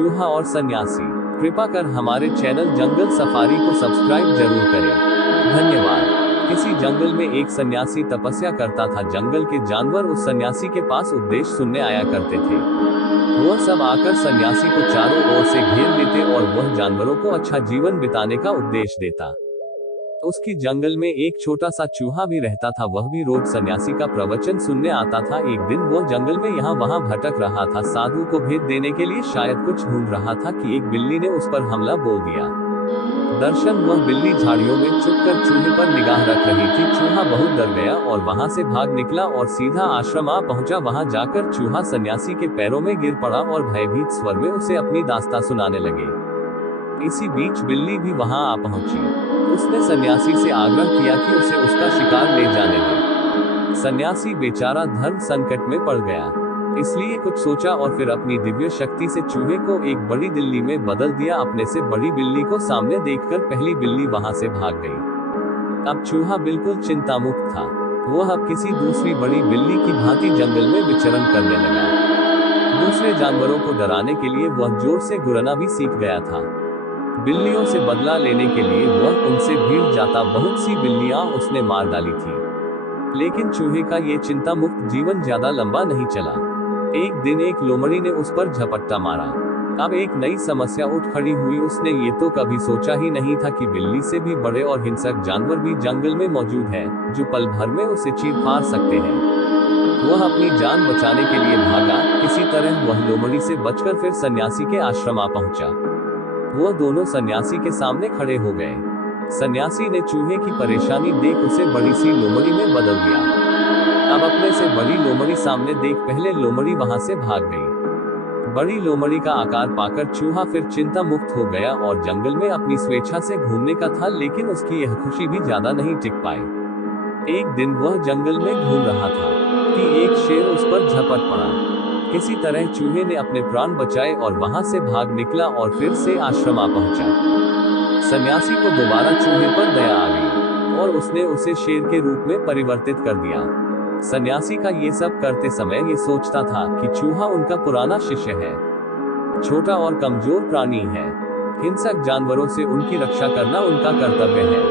चूहा और सन्यासी। कृपा कर हमारे चैनल जंगल सफारी को सब्सक्राइब जरूर करें। धन्यवाद। किसी जंगल में एक सन्यासी तपस्या करता था। जंगल के जानवर उस सन्यासी के पास उपदेश सुनने आया करते थे। वह सब आकर सन्यासी को चारों ओर से घेर लेते और वह जानवरों को अच्छा जीवन बिताने का उपदेश देता। उसकी जंगल में एक छोटा सा चूहा भी रहता था। वह भी रोज सन्यासी का प्रवचन सुनने आता था। एक दिन वह जंगल में यहाँ वहाँ भटक रहा था। साधु को भेद देने के लिए शायद कुछ ढूंढ रहा था कि एक बिल्ली ने उस पर हमला बोल दिया। दर्शन वह बिल्ली झाड़ियों में छुपकर चूहे पर निगाह रख रही थी। चूहा बहुत डर गया और वहां से भाग निकला और सीधा आश्रम आ पहुंचा। वहां जाकर चूहा सन्यासी के पैरों में गिर पड़ा और भयभीत स्वर में उसे अपनी दास्तां सुनाने लगे। इसी बीच बिल्ली भी वहां आ पहुंची। उसने सन्यासी से आग्रह किया कि उसे उसका शिकार ले जाने दे। सन्यासी बेचारा धर्म संकट में पड़ गया, इसलिए कुछ सोचा और फिर अपनी दिव्य शक्ति से चूहे को एक बड़ी बिल्ली में बदल दिया। अपने से बड़ी बिल्ली को सामने देखकर पहली बिल्ली वहां से भाग गई। अब चूहा बिल्कुल चिंता मुक्त था। वह अब किसी दूसरी बड़ी बिल्ली की भांति जंगल में विचरण करने लगा। दूसरे जानवरों को डराने के लिए वह जोर से गुर्राना भी सीख गया था। बिल्लियों से बदला लेने के लिए वह उनसे भिड़ जाता। बहुत सी बिल्लियां उसने मार डाली थी। लेकिन चूहे का ये चिंता मुक्त जीवन ज्यादा लंबा नहीं चला। एक दिन एक लोमड़ी ने उस पर झपट्टा मारा। अब एक नई समस्या उठ खड़ी हुई। उसने ये तो कभी सोचा ही नहीं था कि बिल्ली से भी बड़े और हिंसक जानवर भी जंगल में मौजूद है, जो पल भर में उसे चीर फाड़ सकते हैं। वह अपनी जान बचाने के लिए भागा। किसी तरह वह लोमड़ी से बचकर फिर सन्यासी के आश्रम आ पहुंचा। वह दोनों सन्यासी के सामने खड़े हो गए। सन्यासी ने चूहे की परेशानी देख उसे बड़ी सी लोमड़ी में बदल दिया। अब अपने से बड़ी लोमड़ी सामने देख पहले लोमड़ी वहां से भाग गई। बड़ी लोमड़ी का आकार पाकर चूहा फिर चिंता मुक्त हो गया और जंगल में अपनी स्वेच्छा से घूमने का था। लेकिन उसकी यह खुशी भी ज्यादा नहीं टिक पाई। एक दिन वह जंगल में घूम रहा था कि एक शेर उस पर झपट पड़ा। किसी तरह चूहे ने अपने प्राण बचाए और वहां से भाग निकला और फिर से आश्रम आ पहुंचा। सन्यासी को दोबारा चूहे पर दया आ गई और उसने उसे शेर के रूप में परिवर्तित कर दिया। सन्यासी का ये सब करते समय ये सोचता था कि चूहा उनका पुराना शिष्य है, छोटा और कमजोर प्राणी है। हिंसक जानवरों से उनकी रक्षा करना उनका कर्तव्य है।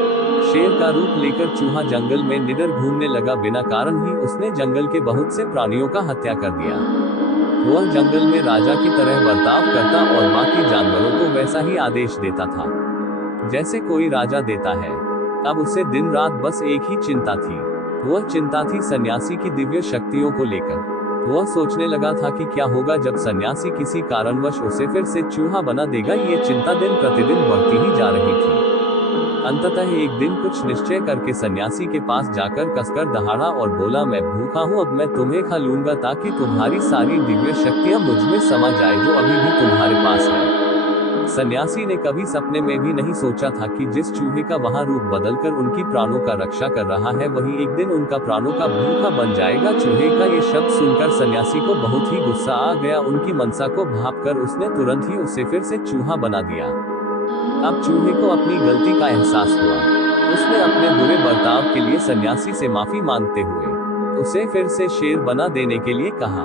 शेर का रूप लेकर चूहा जंगल में निडर घूमने लगा। बिना कारण ही उसने जंगल के बहुत से प्राणियों का हत्या कर दिया। वह जंगल में राजा की तरह बर्ताव करता और बाकी जानवरों को वैसा ही आदेश देता था जैसे कोई राजा देता है। अब उसे दिन रात बस एक ही चिंता थी। वह चिंता थी सन्यासी की दिव्य शक्तियों को लेकर। वह सोचने लगा था कि क्या होगा जब सन्यासी किसी कारणवश उसे फिर से चूहा बना देगा। ये चिंता दिन प्रतिदिन बढ़ती ही जा रही थी। अंततः एक दिन कुछ निश्चय करके सन्यासी के पास जाकर कसकर दहाड़ा और बोला, मैं भूखा हूँ, अब मैं तुम्हें खा लूंगा ताकि तुम्हारी सारी दिव्य शक्तियां मुझ में समा जाए जो अभी भी तुम्हारे पास है। सन्यासी ने कभी सपने में भी नहीं सोचा था कि जिस चूहे का वहां रूप बदलकर उनकी प्राणों का रक्षा कर रहा है वही एक दिन उनका प्राणों का भूखा बन जाएगा। चूहे का ये शब्द सुनकर सन्यासी को बहुत ही गुस्सा आ गया। उनकी मनसा को भांपकर उसने तुरंत ही उसे फिर से चूहा बना दिया। अब चूहे को अपनी गलती का एहसास हुआ। उसने अपने बुरे बर्ताव के लिए सन्यासी से माफी मांगते हुए उसे फिर से शेर बना देने के लिए कहा।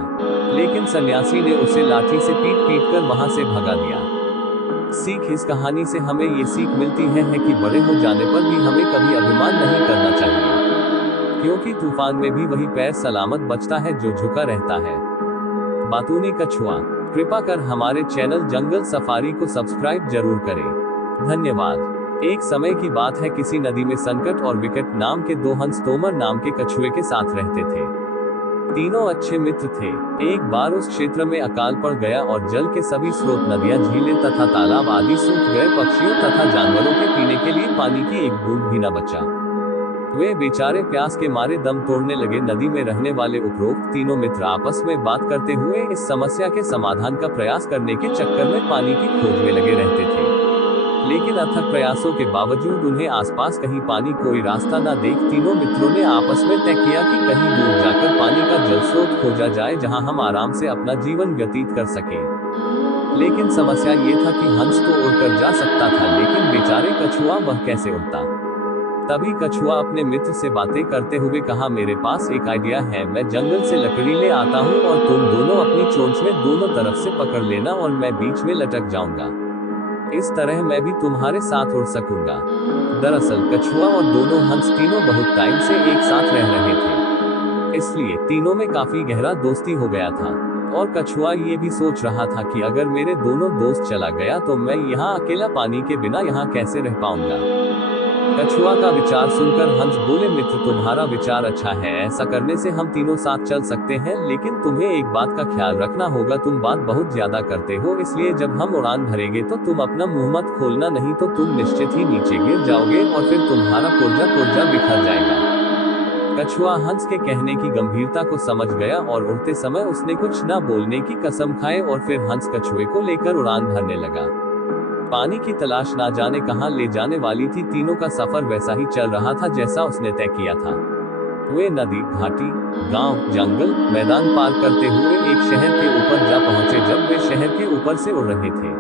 लेकिन सन्यासी ने उसे लाठी से पीट कर वहां से भगा दिया। सीख, इस कहानी से हमें ये सीख मिलती है कि बड़े हो जाने पर भी हमें कभी अभिमान नहीं करना चाहिए, क्योंकि तूफान में भी वही पैर सलामत बचता है जो झुका रहता है। बातूनी कछुआ। कृपा कर हमारे चैनल जंगल सफारी को सब्सक्राइब जरूर करें। धन्यवाद। एक समय की बात है, किसी नदी में संकट और विकट नाम के दो हंस तोमर नाम के कछुए के साथ रहते थे। तीनों अच्छे मित्र थे। एक बार उस क्षेत्र में अकाल पड़ गया और जल के सभी स्रोत, नदियां, झीलें तथा तालाब आदि सूख गए। पक्षियों तथा जानवरों के पीने के लिए पानी की एक बूंद भी न बचा। वे बेचारे प्यास के मारे दम तोड़ने लगे। नदी में रहने वाले उपरोक्त तीनों मित्र आपस में बात करते हुए इस समस्या के समाधान का प्रयास करने के चक्कर में पानी की खोज में लगे रहते थे। लेकिन अथक प्रयासों के बावजूद उन्हें आसपास कहीं पानी कोई रास्ता न देख तीनों मित्रों ने आपस में तय किया कि कहीं दूर जाकर पानी का जल स्रोत खोजा जाए जहां हम आराम से अपना जीवन व्यतीत कर सकें। लेकिन समस्या ये था कि हंस तो उड़कर जा सकता था, लेकिन बेचारे कछुआ वह कैसे उड़ता। तभी कछुआ अपने मित्र से बातें करते हुए कहा, मेरे पास एक आइडिया है, मैं जंगल से लकड़ी ले आता हूँ और तुम दोनों अपनी चोंच में दोनों तरफ से पकड़ लेना और मैं बीच में लटक जाऊंगा। इस तरह मैं भी तुम्हारे साथ उड़ सकूंगा। दरअसल कछुआ और दोनों हंस तीनों बहुत टाइम से एक साथ रह रहे थे, इसलिए तीनों में काफी गहरा दोस्ती हो गया था। और कछुआ ये भी सोच रहा था कि अगर मेरे दोनों दोस्त चला गया तो मैं यहाँ अकेला पानी के बिना यहाँ कैसे रह पाऊंगा। कछुआ का विचार सुनकर हंस बोले, मित्र तुम्हारा विचार अच्छा है, ऐसा करने से हम तीनों साथ चल सकते हैं, लेकिन तुम्हें एक बात का ख्याल रखना होगा, तुम बात बहुत ज्यादा करते हो, इसलिए जब हम उड़ान भरेंगे तो तुम अपना मुंह मत खोलना, नहीं तो तुम निश्चित ही नीचे गिर जाओगे और फिर तुम्हारा पुर्जा बिखर जाएगा। कछुआ हंस के कहने की गंभीरता को समझ गया और उड़ते समय उसने कुछ न बोलने की कसम खाए और फिर हंस कछुए को लेकर उड़ान भरने लगा। पानी की तलाश ना जाने कहां ले जाने वाली थी, तीनों का सफर वैसा ही चल रहा था जैसा उसने तय किया था। वे नदी, घाटी, गांव, जंगल, मैदान पार करते हुए एक शहर के ऊपर जा पहुंचे। जब वे शहर के ऊपर से उड़ रहे थे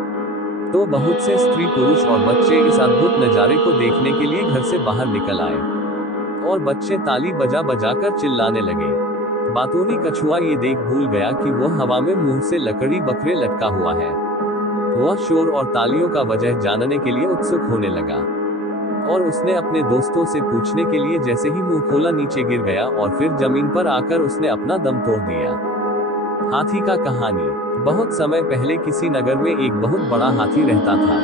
तो बहुत से स्त्री, पुरुष और बच्चे इस अद्भुत नजारे को देखने के लिए घर से बाहर निकल आए और बच्चे ताली बजा कर चिल्लाने लगे। बातूनी कछुआ ये देख भूल गया कि वह हवा में मुंह से लकड़ी बकरे लटका हुआ है। वह शोर और तालियों का वजह जानने के लिए उत्सुक होने लगा और उसने अपने दोस्तों से पूछने के लिए जैसे ही मुंह खोला नीचे गिर गया और फिर जमीन पर आकर उसने अपना दम तोड़ दिया। हाथी का कहानी। बहुत समय पहले किसी नगर में एक बहुत बड़ा हाथी रहता था।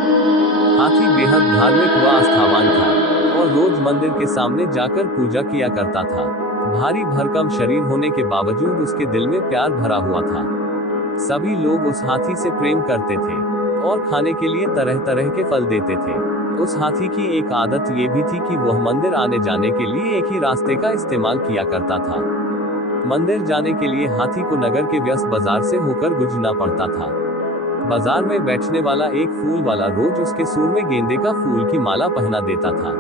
हाथी बेहद धार्मिक व आस्थावान था और रोज मंदिर के सामने जाकर पूजा किया करता था। भारी भरकम शरीर होने के बावजूद उसके दिल में प्यार भरा हुआ था। सभी लोग उस हाथी से प्रेम करते थे और खाने के लिए तरह तरह के फल देते थे। उस हाथी की एक आदत ये भी थी कि वह मंदिर आने जाने के लिए एक ही रास्ते का इस्तेमाल किया करता था। मंदिर जाने के लिए हाथी को नगर के व्यस्त बाजार से होकर गुजरना पड़ता था। बाजार में बैठने वाला एक फूल वाला रोज उसके सूर में गेंदे का फूल की माला पहना देता था,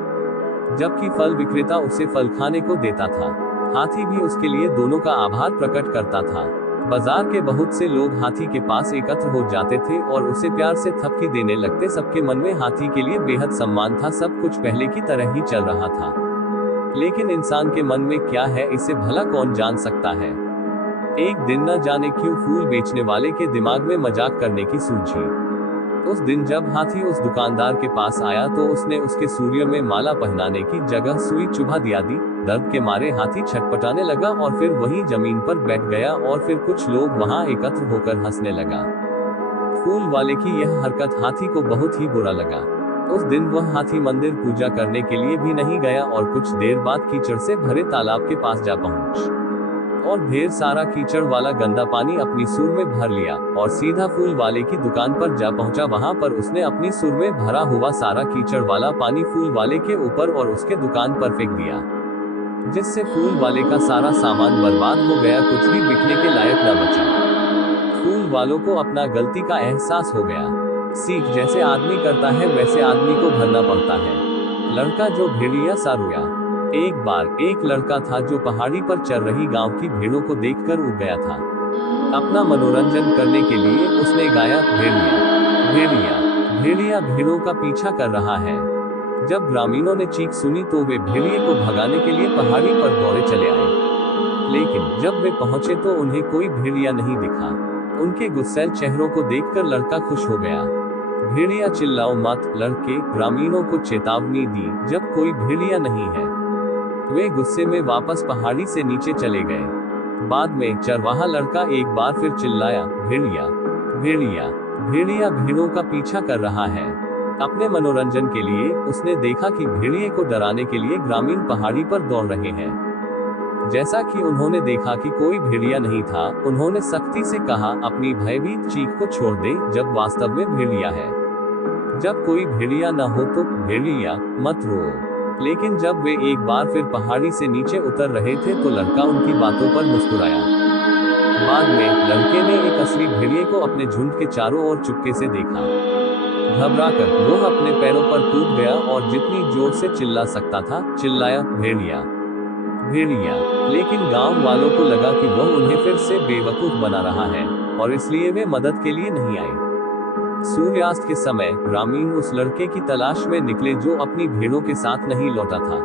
जबकि फल विक्रेता उसे फल खाने को देता था। हाथी भी उसके लिए दोनों का आभार प्रकट करता था। बाजार के बहुत से लोग हाथी के पास एकत्र हो जाते थे और उसे प्यार से थपकी देने लगते। सबके मन में हाथी के लिए बेहद सम्मान था। सब कुछ पहले की तरह ही चल रहा था, लेकिन इंसान के मन में क्या है इसे भला कौन जान सकता है। एक दिन न जाने क्यों फूल बेचने वाले के दिमाग में मजाक करने की सूझी। उस दिन जब हाथी उस दुकानदार के पास आया तो उसने उसके सूर्य में माला पहनाने की जगह सुई चुभा दी। दर्द के मारे हाथी छटपटाने लगा और फिर वहीं जमीन पर बैठ गया और फिर कुछ लोग वहां एकत्र होकर हंसने लगा। फूल वाले की यह हरकत हाथी को बहुत ही बुरा लगा। उस दिन वह हाथी मंदिर पूजा करने के लिए भी नहीं गया और कुछ देर बाद कीचड़ से भरे तालाब के पास जा पहुंच और ढेर सारा कीचड़ वाला गंदा पानी अपनी सुर में भर लिया और सीधा फूल वाले की दुकान पर जा पहुंचा। वहां पर उसने अपनी सुर में भरा हुआ सारा कीचड़ वाला पानी फूल वाले के ऊपर और उसके दुकान पर फेंक दिया, जिससे फूल वाले का सारा सामान बर्बाद हो गया। कुछ भी बिकने के लायक न बचा। फूल वालों को अपना गलती का एहसास हो गया। सीख जैसे आदमी करता है वैसे आदमी को भरना पड़ता है। लड़का जो भेड़िया सा रोया। एक बार एक लड़का था जो पहाड़ी पर चल रही गांव की भेड़ों को देखकर उड़ गया था। अपना मनोरंजन करने के लिए उसने गाया, भेड़िया भेड़िया भेड़िया भेड़ों का पीछा कर रहा है। जब ग्रामीणों ने चीख सुनी तो वे भेड़िए को भगाने के लिए पहाड़ी पर दौड़े चले आए, लेकिन जब वे पहुंचे तो उन्हें कोई भेड़िया नहीं दिखा। उनके गुस्सैल चेहरों को देखकर लड़का खुश हो गया। भेड़िया चिल्लाओ मत, लड़के ग्रामीणों को चेतावनी दी जब कोई भेड़िया नहीं है। वे गुस्से में वापस पहाड़ी से नीचे चले गए। बाद में चरवाहा लड़का एक बार फिर चिल्लाया, भेड़िया भेड़िया भेड़िया भेड़ों का पीछा कर रहा है। अपने मनोरंजन के लिए उसने देखा कि भेड़िए को डराने के लिए ग्रामीण पहाड़ी पर दौड़ रहे हैं। जैसा कि उन्होंने देखा कि कोई भेड़िया नहीं था, उन्होंने सख्ती से कहा, अपनी भयभीत चीख को छोड़ दे, जब वास्तव में भेड़िया है। जब कोई भेड़िया न हो तो भेड़िया मत रो। लेकिन जब वे एक बार फिर पहाड़ी से नीचे उतर रहे थे तो लड़का उनकी बातों पर मुस्कुराया। बाद में लड़के ने एक असली भेड़िए को अपने झुंड के चारों ओर चुपके से देखा। घबराकर वह अपने पैरों पर कूद गया और जितनी जोर से चिल्ला सकता था चिल्लाया, भेड़िया भेड़िया। लेकिन गांव वालों को लगा कि वह उन्हें फिर से बेवकूफ बना रहा है और इसलिए वे मदद के लिए नहीं आए। सूर्यास्त के समय ग्रामीण उस लड़के की तलाश में निकले जो अपनी भेड़ों के साथ नहीं लौटा था।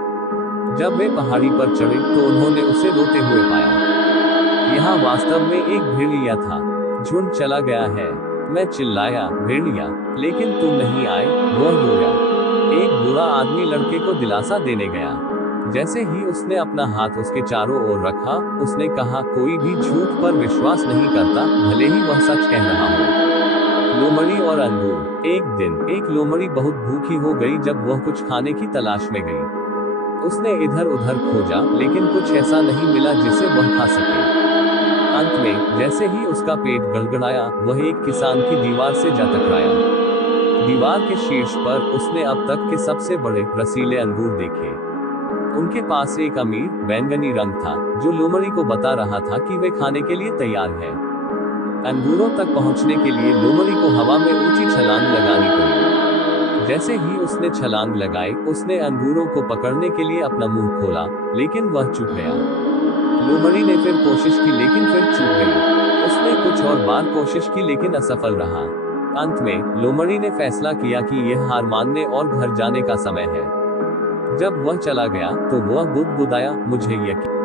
जब वे पहाड़ी पर चढ़े तो उन्होंने उसे रोते हुए पाया। यहाँ वास्तव में एक भेड़िया था। झुंड चला गया है, मैं चिल्लाया, भेड़िया, लेकिन तुम नहीं आए। वह रोया। एक बूढ़ा आदमी लड़के को दिलासा देने गया। जैसे ही उसने अपना हाथ उसके चारों ओर रखा, उसने कहा, कोई भी झूठ पर विश्वास नहीं करता, भले ही वह सच कह रहा हो। लोमड़ी और अंगूर। एक दिन एक लोमड़ी बहुत भूखी हो गई जब वह कुछ खाने की तलाश में गई। उसने इधर उधर खोजा, लेकिन कुछ ऐसा नहीं मिला जिसे वह खा सके। अंत में जैसे ही उसका पेट गड़गड़ाया, वह एक किसान की दीवार से जा टकराया। दीवार के शीर्ष पर उसने अब तक के सबसे बड़े रसीले अंगूर देखे। उनके पास एक अमीर बैंगनी रंग था, जो लोमड़ी को बता रहा था कि वे खाने के लिए तैयार है। अंगूरों तक पहुंचने के लिए लोमड़ी को हवा में ऊंची छलांग लगानी पड़ी। जैसे ही उसने छलांग लगाई, उसने अंगूरों को पकड़ने के लिए अपना मुंह खोला, लेकिन वह चूक गया। लोमड़ी ने फिर कोशिश की, लेकिन फिर चूक गई। उसने कुछ और बार कोशिश की, लेकिन असफल रहा। अंत में लोमड़ी ने फैसला किया कि यह हार मानने और घर जाने का समय है। जब वह चला गया तो वह बुदबुदाया, मुझे यकीन